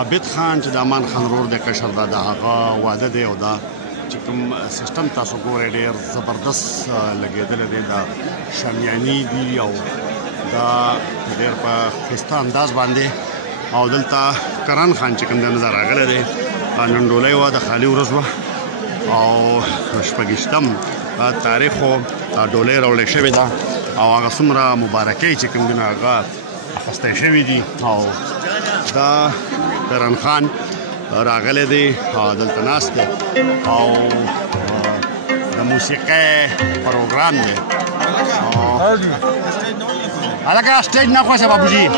عابد خان چې د امان خان ورور د کشر دا د هغه واده دی او دا چې کوم سیستم تاسو ګورئ ډېر زبردست لګېدلی دی دا شامیاني دي او دا ډېر په ښایسته انداز باندې او دلته کرن خان چې کوم دی نظر راغلی دی نن ډولۍ وه د خالي ورځ وه او شپږیشتم تاریخ و ډولۍ راوړی شوې ده او هغه څومره مبارکۍ چې کوم دي نو هغه اخیستی شوي دي او دا کرن خان راغلی دی دلته ناست دی او د موسیقۍ پروګرام دی هلکه سټیج نه خوښه بابوجي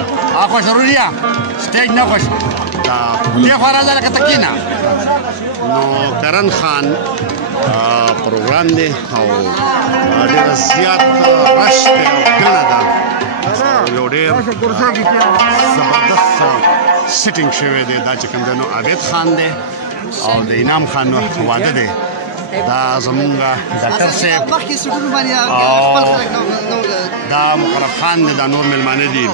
خوښه روریه سټیج نه خوښه دې خوا راځه لکه ته کښېنه نو کرن خان پروګرام دی او ډېره زیات رش دی او ګڼه ده یو ډېر زبردست سیټینګ شوی دی دا چې کوم دی نو عابد خان دی او د انعام خان واده دی دا زمونږ ډاکټر صاحب دا مقرب خان دی دا نور مېلمانه دي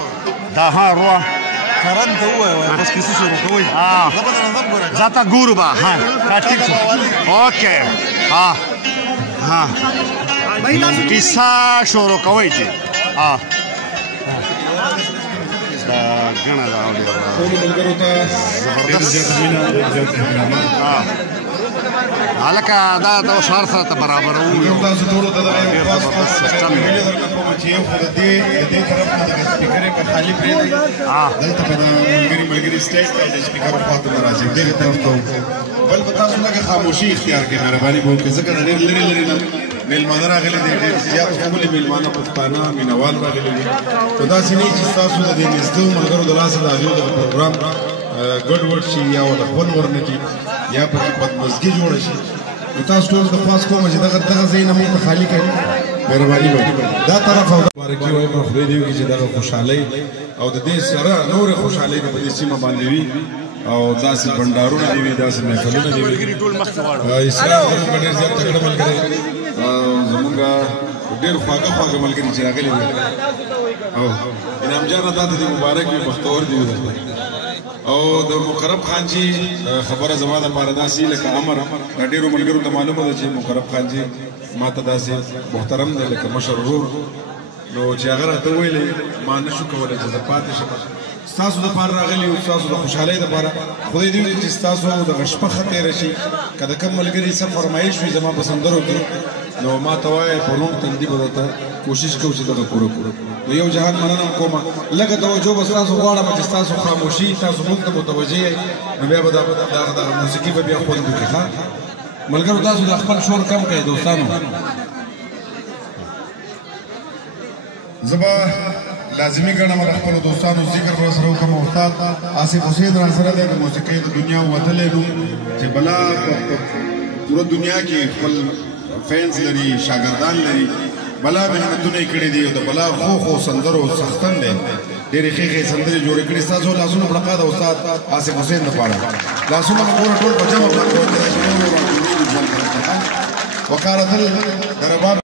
دا ها روه کرن ته ووایه بس کیسه شروع کوئ ځاته ګورو به ها ټیک شو اوکې کیسه شروع کوئ چې ګڼه ده هلکه دا د شعر سره ته برابروو ډېر زبردست سیسټم دی بل به تاسو لږه خاموشي اختیار کړئ مهرباني به وکړئ ځکه د ډېر لرې لرې نه مېلمانه راغلي دي ډېر زیات ښکلي مېلمانه پښتانه مینهوال راغلي دي خو داسې نه چې ستاسو د دې نږدې ملګرو د لاسه د هغوی دغه پروګرام ګډوډ شي یا ورته خوند ورنه کړي یا پکې بدمزګي جوړه شي نو تاسو ټول درخواست کوم چې دغه ځای نه مونږ ته خالي کړي مهرباني وکړئ دا طرف او مبارکي وایم خدای دې وکړي چې دغه خوشحالۍ او د دې سره نورې خوشحالۍ په دې سیمه باندې وي او داسې بنډارونه دي وي داسې محفلونه دي وي اسلام زموږ ډېر زیات تکړه ملګری زموږ ډېر خواږه خواږه ملګري چې راغلي دي او انعام جانه دا د دې مبارک وي بختور دي او د مقرب خان جي خبره زما دپاره داسې لکه امر د ډېرو ملګرو ته معلومه ده چې مقرب خان جي ما ته داسې محترم دی لکه مشر ورور نو چې هغه راته وویلی ما نه شو کولی چې زه پاتې شم ستاسو دپاره راغلي او ستاسو د خوشحالۍ دپاره خدای دې وکړي چې ستاسو دغه شپه ښه تېره شي که د کوم ملګري څه فرمایش وي زما په سندرو کې نو ما ته وایه په روڼ تندي به درته کوشش کوو چې دغه پوره کړو نو یو جهان مننه کومه لږه توجه به ستاسو غواړم چې ستاسو خاموشي تاسو مونږ ته متوجه یئ نو بیا به دغه موسیقي به بیا خوند وکړي ښه ملګرو تاسو د خپل شور کم کړئ دوستانو زه به لازمي ګڼم د خپلو دوستانو ذکر به سره وکړم استاد آصف حسین راسره دی د موسیقۍ د دنیا وتلی نو چې بلا په پوره دنیا کې خپل فینس لري شاګردان لري بلا محنتونه یې کړي دي او د بلا خو سندرو څښتن دی ډېرې ښې ښې سندرې جوړې کړي ستاسو لاسونه مړقه د استاد آصف حسین دپاره لاسونه به ګوره ټول په جمع وکارتل د رباب